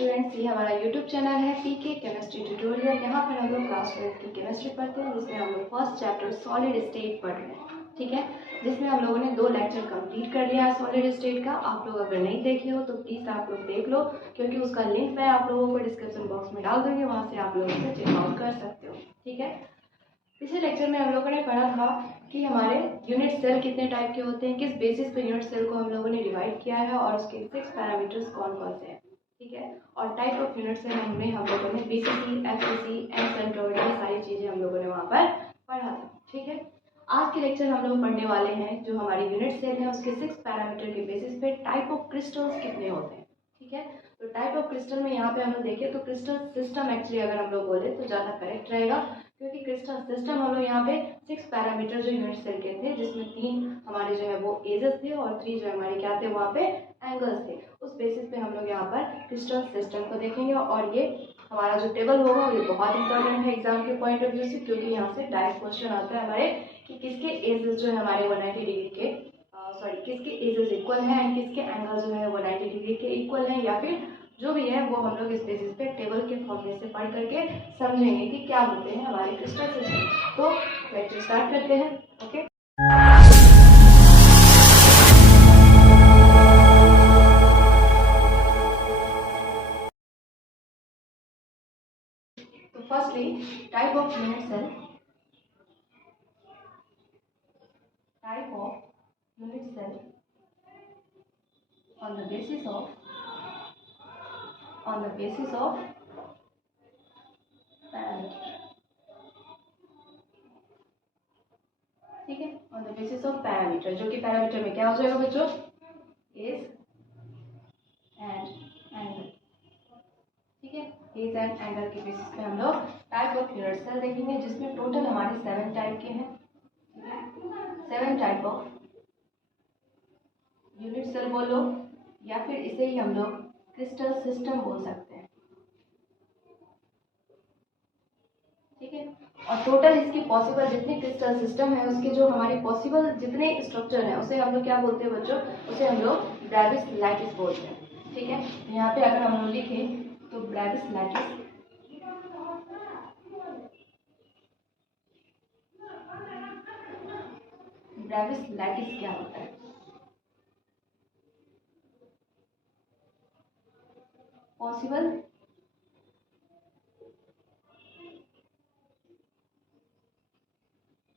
Students, ये हमारा YouTube channel है पीके केमिस्ट्री ट्यूटोरियल। यहाँ पर हम लोग क्लास 12 की केमिस्ट्री पढ़ते हैं, जिसमें हम लोग फर्स्ट चैप्टर सॉलिड स्टेट पढ़ रहे हैं। ठीक है, जिसमें हम लोगों ने 2 लेक्चर कंप्लीट कर लिया है सॉलिड स्टेट का। आप लोग अगर नहीं देखे हो तो प्लीज़ आप लोग देख लो, क्योंकि उसका लिंक मैं आप लोगों को डिस्क्रिप्शन बॉक्स में डाल दूँगी, वहाँ से आप लोग उसे चेकआउट कर सकते हो। ठीक है, पिछले लेक्चर में हम लोगों ने पढ़ा था कि हमारे यूनिट सेल कितने टाइप के होते हैं, किस बेसिस पे यूनिट सेल को हम लोगों ने डिवाइड किया है और उसके 6 पैरामीटर्स कौन कौन से हैं। ठीक है, और टाइप ऑफ यूनिट सेल हम लोगों ने बीसीसी, एफसीसी, एंड सेंट्रोइड, ये सारी चीज़ें हम लोगों ने वहाँ पर पढ़ा था। ठीक है, आज के लेक्चर हम लोग पढ़ने वाले हैं जो हमारी यूनिट सेल है उसके 6 पैरामीटर के बेसिस पे टाइप ऑफ क्रिस्टल्स कितने होते हैं। ठीक है, तो टाइप ऑफ क्रिस्टल में यहाँ पे हम लोग देखें तो क्रिस्टल सिस्टम एक्चुअली अगर हम लोग बोले तो ज़्यादा करेक्ट रहेगा, क्योंकि क्रिस्टल सिस्टम हम लोग यहाँ पे 6 पैरामीटर जो यूनिट सेल के थे, जिसमें 3 हमारे जो है वो एजेस थे और 3 जो हमारे क्या थे वहाँ पे एंगल्स थे। उस बेसिस पे हम लोग यहाँ पर क्रिस्टल सिस्टम को देखेंगे और ये हमारा जो टेबल होगा ये बहुत इंपॉर्टेंट है एग्जाम के पॉइंट ऑफ व्यू से, क्योंकि यहाँ से डायरेक्ट क्वेश्चन आता है हमारे कि किसके एजेस जो है हमारे 190 डिग्री के किसके एजेस इक्वल है एंड किसके एंगल जो है 190 डिग्री के इक्वल है, या फिर जो भी है वो हम लोग इस बेसिस पे टेबल के फॉर्मूले से पढ़ करके समझेंगे कि क्या होते हैं हमारे क्रिस्टल सिस्टम। तो लेक्चर स्टार्ट करते हैं। ओके, तो firstly type of unit cell. Type of unit cell on the basis of parameter. ठीक है, on the basis of parameter, जो कि पैरामीटर में क्या हो जाएगा बच्चों, एज एंड एंगल। ठीक है, एज एंड एंगल के बेसिस पे हम लोग टाइप ऑफ यूनिट सेल देखेंगे, जिसमें टोटल हमारे 7 टाइप के हैं। ठीक है, 7 टाइप ऑफ यूनिट सेल बोलो, या फिर इसे ही हम लोग क्रिस्टल सिस्टम बोल सकते हैं। ठीक है, और टोटल इसकी पॉसिबल जितने क्रिस्टल सिस्टम है उसके जो हमारे पॉसिबल जितने स्ट्रक्चर हैं उसे हम लोग क्या बोलते हैं बच्चों, उसे हम लोग ब्रेविस लैटिस बोलते हैं। ठीक है, यहाँ पे अगर हम लोग लिखें तो ब्रेविस लैटिस, ब्रेविस लैटिस क्या होता है, possible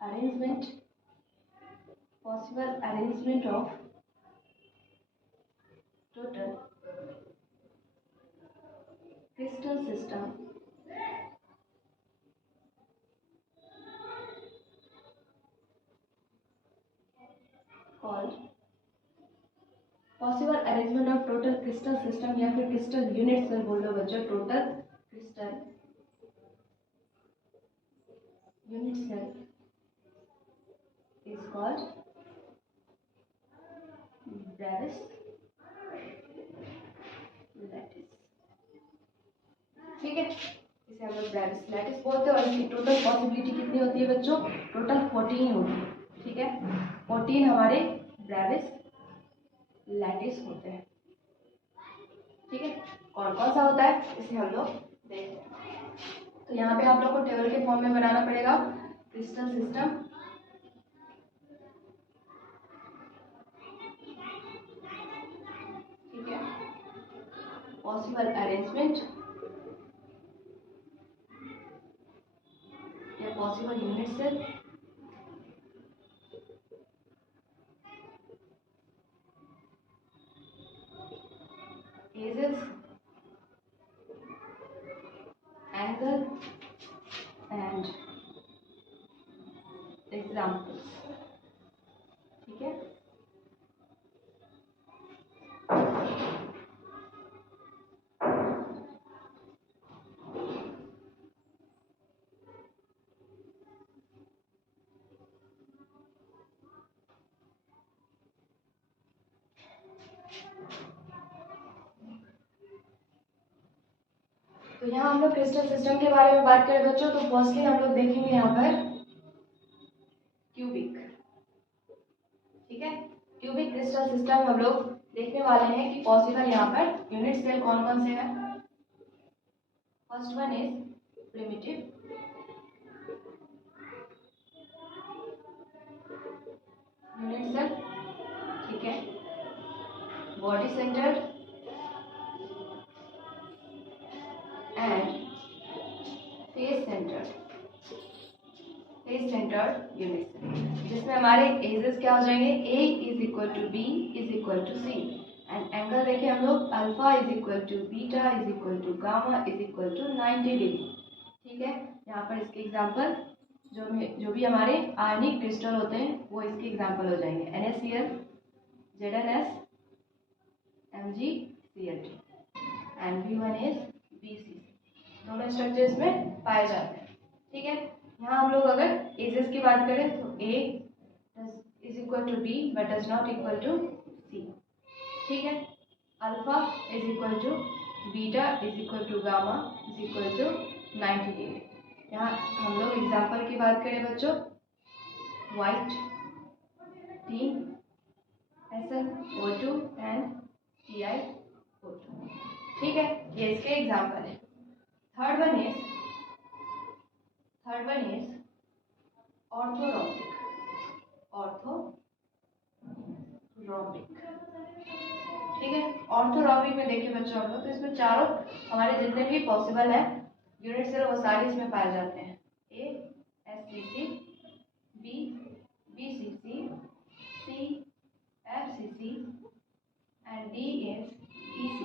arrangement of total crystal system called possible arrangement of total crystal system, या फिर crystal unit cell बोल लो बच्चों, total crystal unit cell is called Brevis lattice. ठीक है, इसे हम लोग ब्रेविस लैटिस बोलते हैं और इसकी टोटल पॉसिबिलिटी कितनी होती है बच्चों, टोटल 14 होती है। ठीक है, 14 हमारे ब्रेविस लैटिस होते हैं। ठीक है, कौन कौन सा होता है इसे हम लोग देखते हैं। तो यहाँ पे आप लोग को टेबल के फॉर्म में बनाना पड़ेगा क्रिस्टल सिस्टम। ठीक है, पॉसिबल अरेंजमेंट या possible unit cell, edges, angle and examples. ठीक है, तो यहाँ हम लोग क्रिस्टल सिस्टम के बारे में बात करें बच्चों, तो फर्स्टली हम लोग देखेंगे यहाँ पर क्यूबिक। ठीक है, क्यूबिक क्रिस्टल सिस्टम हम लोग देखने वाले हैं कि पॉसिबल यहाँ पर यूनिट सेल कौन कौन से हैं। First one is primitive, unit cell, ठीक है, body center and face center, face centered unit cell, जिसमें हमारे एजेस क्या हो जाएंगे, A is equal to B is equal to C and angle देखें हम लोग alpha is equal to beta is equal to gamma is equal to 90 degree, ठीक है। यहाँ पर इसके एग्जांपल जो भी हमारे आयनिक क्रिस्टल होते हैं वो इसके एग्जांपल हो जाएंगे, NaCl, ZnS, MgCl2 and V1 is BCC, दोनों स्ट्रक्चर्स में पाए जाते हैं, ठीक है। यहाँ हम लोग अगर एजेस की बात करें तो A is equal to B but does not equal to C, ठीक है। Alpha is equal to beta is equal to gamma is equal to 90 degree. यहाँ हम लोग एग्जाम्पल की बात करें बच्चों, white, tin, SnO2 and TiO2, ठीक है, ये इसके एग्जाम्पल है। थर्ड वन इज ऑर्थोरोम्बिक, ठीक है। ऑर्थोरोम्बिक में देखिए बच्चों हम लोग, तो इसमें चारों हमारे जितने भी पॉसिबल है यूनिट सेल वो सारे इसमें पाए जाते हैं, A SCC, B BCC, C FCC and D is ECC,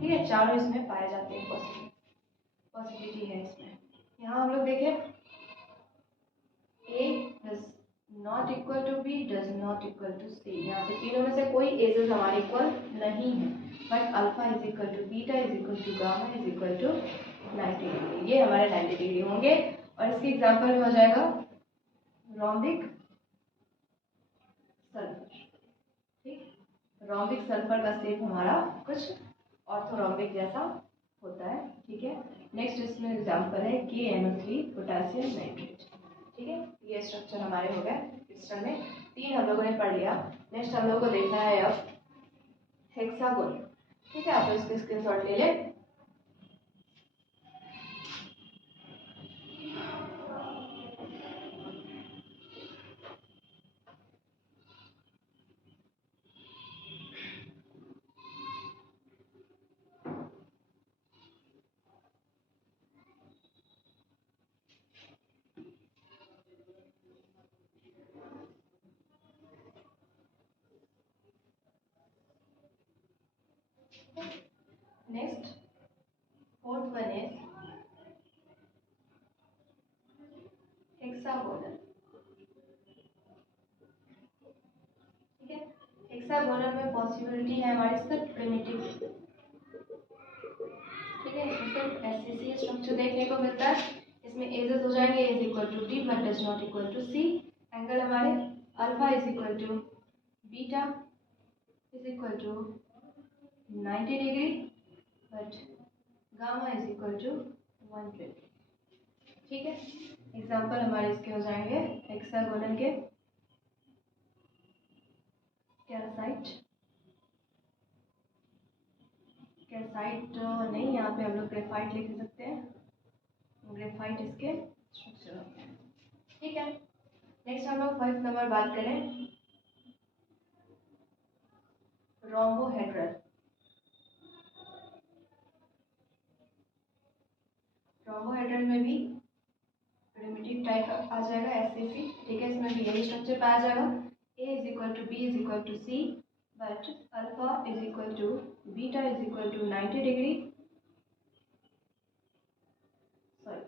ठीक है, चारों इसमें पाए जाते हैं, पॉसिबिलिटी है इसमें। यहाँ हम लोग देखें A does not equal to B does not equal to C, यहाँ पे तीनों में से कोई एजेस हमारे इक्वल नहीं है, but alpha is equal to beta is equal to gamma is equal to 90 degree, ये हमारे 90 डिग्री होंगे। और इसके एग्जांपल में हो जाएगा रोम्बिक सल्फर, ठीक, रोम्बिक सल्फर का शेप हमारा कुछ ऑर्थोरोम्बिक जैसा होता है, ठीक है। नेक्स्ट इसमें एग्जांपल है KNO3 पोटेशियम नाइट्रेट, ठीक है, ये स्ट्रक्चर हमारे हो गए क्रिस्टल में, 3 हम लोगों ने पढ़ लिया। नेक्स्ट हम लोगों को देखना है अब हेक्सागोन, ठीक है, आप इसके स्क्रीनशॉट ले लें। Next fourth one is hexagonal, ठीक है। हेक्सागोनल में पॉसिबिलिटी है हमारी सिर्फ प्रिमिटिव, ठीक है, इसमें सिर्फ SCC स्ट्रक्चर देखने को मिलता है। इसमें एजेस हो जाएंगे is equal to B but does not equal to C, angle हमारे alpha is equal to beta is equal to 90 degree but gamma is equal to 120, ठीक है। एग्जाम्पल हमारे इसके हो जाएंगे हेक्सागोनल के कैल्साइट नहीं, यहाँ पे हम लोग ग्रेफाइट लिख सकते हैं, ग्रेफाइट इसके स्ट्रक्चर होते हैं, ठीक है। नेक्स्ट हम लोग 5 नंबर बात करें रोम्बोहेड्रल, रोम्बोहेड्रल में भी प्रिमिटिव टाइप आ जाएगा SCC, ठीक है, इसमें भी यही स्ट्रक्चर पाया जाएगा, A is equal to B is equal to C but alpha is equal to beta is equal to 90 degree, sorry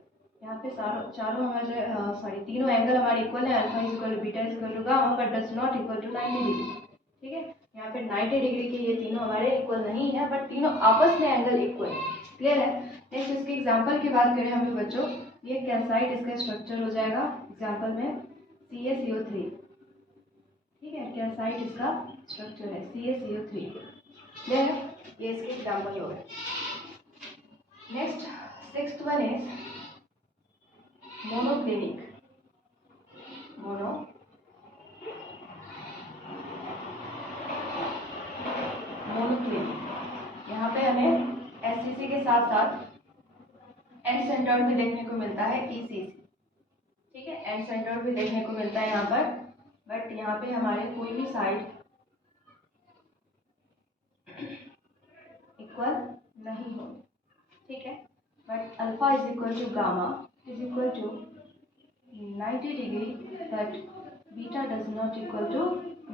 यहाँ पे चारों हमारे तीनों एंगल हमारे इक्वल है, alpha is equal to beta is equal to gamma but does not equal to 90 degree, ठीक है। यहाँ पे 90 डिग्री के ये तीनों हमारे इक्वल नहीं है, बट तीनों आपस में एंगल इक्वल है, क्लियर है। नेक्स्ट इसके एग्जांपल की बात करें हम लोग बच्चों, ये कैल्साइट इसका स्ट्रक्चर हो जाएगा एग्जांपल में CaCO3, ठीक है, कैल्साइट इसका स्ट्रक्चर है CaCO3, क्लियर है, ये इसके एग्जांपल हो गए। Next 6th one is monoclinic, monoclinic, यहाँ पे हमें SCC के साथ साथ एंड सेंटर्ड भी देखने को मिलता है ECC, ठीक है, एंड सेंटर्ड भी देखने को मिलता है यहाँ पर, बट यहाँ पे हमारे कोई भी साइड इक्वल नहीं हो, ठीक है, but alpha is equal to gamma is equal to 90 degree, but beta does not equal to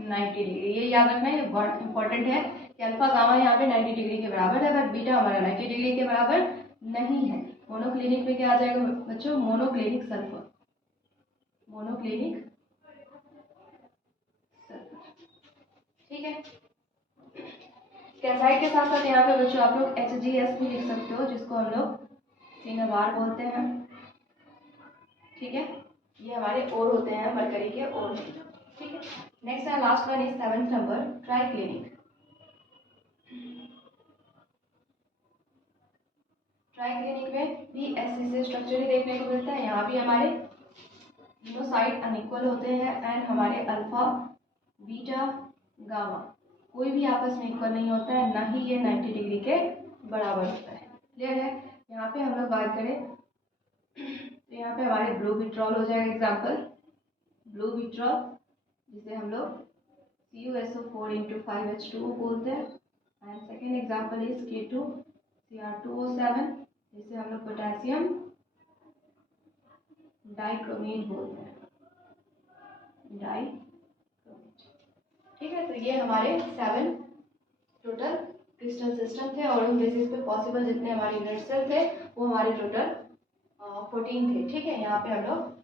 90 degree. ये याद रखना है, इंपॉर्टेंट है कि अल्फा गामा यहाँ पे 90 डिग्री के बराबर है, बट बीटा हमारा 90 डिग्री के बराबर नहीं है। मोनोक्लिनिक में क्या आ जाएगा बच्चों, मोनोक्लिनिक सल्फर, मोनोक्लिनिक सल्फर, ठीक है। कैल्साइट के साथ साथ यहाँ पे बच्चों आप लोग HgS भी लिख सकते हो, जिसको हम लोग सिनेबार बोलते हैं, ठीक है। ये हमारे ओर होते हैं, मरकरी के ओर, ठीक है। नेक्स्ट है last one is 7th number, triclinic. Triclinic में भी ऐसे स्ट्रक्चर ही देखने को मिलता है। यहाँ भी हमारे दोनों साइड अनइक्वल होते हैं एंड हमारे अल्फा बीटा गामा कोई भी आपस में इक्वल नहीं होता है, ना ही ये 90 डिग्री के बराबर होता है। क्लियर है। यहाँ पे हम लोग बात करें तो यहाँ पे हमारे ब्लू विट्रॉल हो जाएगा एग्जाम्पल, ब्लू विट्रॉल जिसे हम लोग CuSO4 × 5H2O बोलते हैं, and second example is K2Cr2O7 जिसे हम लोग पोटेशियम डाइक्रोमेट बोलते हैं, डाइक्रोमेट, ठीक है। तो ये हमारे 7 टोटल क्रिस्टल सिस्टम थे, और उन बेसिस पे पॉसिबल जितने हमारे यूनिट सेल थे वो हमारे टोटल 14 थे, ठीक है। यहाँ पे हम लोग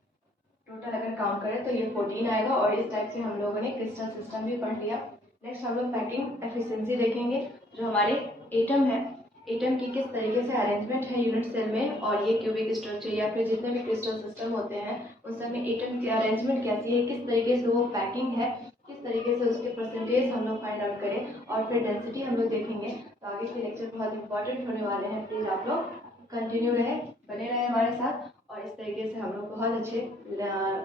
टोटल अगर काउंट करें तो ये 14 आएगा, और इस टाइप से हम लोगों ने क्रिस्टल सिस्टम भी पढ़ लिया। नेक्स्ट हम लोग पैकिंग एफिशिएंसी देखेंगे, जो हमारे एटम है, एटम की किस तरीके से अरेंजमेंट है यूनिट सेल में, और ये क्यूबिक स्ट्रक्चर या फिर जितने भी क्रिस्टल सिस्टम होते हैं उन सब में एटम की अरेंजमेंट कैसी है, किस तरीके से वो पैकिंग है, किस तरीके से उसके परसेंटेज हम लोग फाइंड आउट करें, और फिर डेंसिटी हम लोग देखेंगे। तो आगे के लेक्चर बहुत इंपॉर्टेंट होने वाले हैं, प्लीज़ आप लोग कंटिन्यू रहे, बने रहे हमारे साथ, और इस तरीके से हम लोग बहुत अच्छे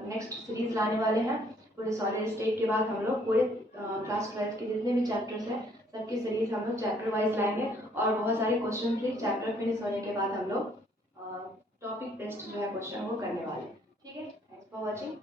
नेक्स्ट सीरीज लाने वाले हैं। पूरे सॉलिड स्टेट के बाद हम लोग पूरे क्लास 12 के जितने भी चैप्टर्स हैं सबकी सीरीज हम लोग चैप्टर वाइज लाएंगे, और बहुत सारे क्वेश्चन भी चैप्टर फिनिश होने के बाद हम लोग टॉपिक बेस्ड जो है क्वेश्चन वो करने वाले हैं, ठीक है। Thanks for watching.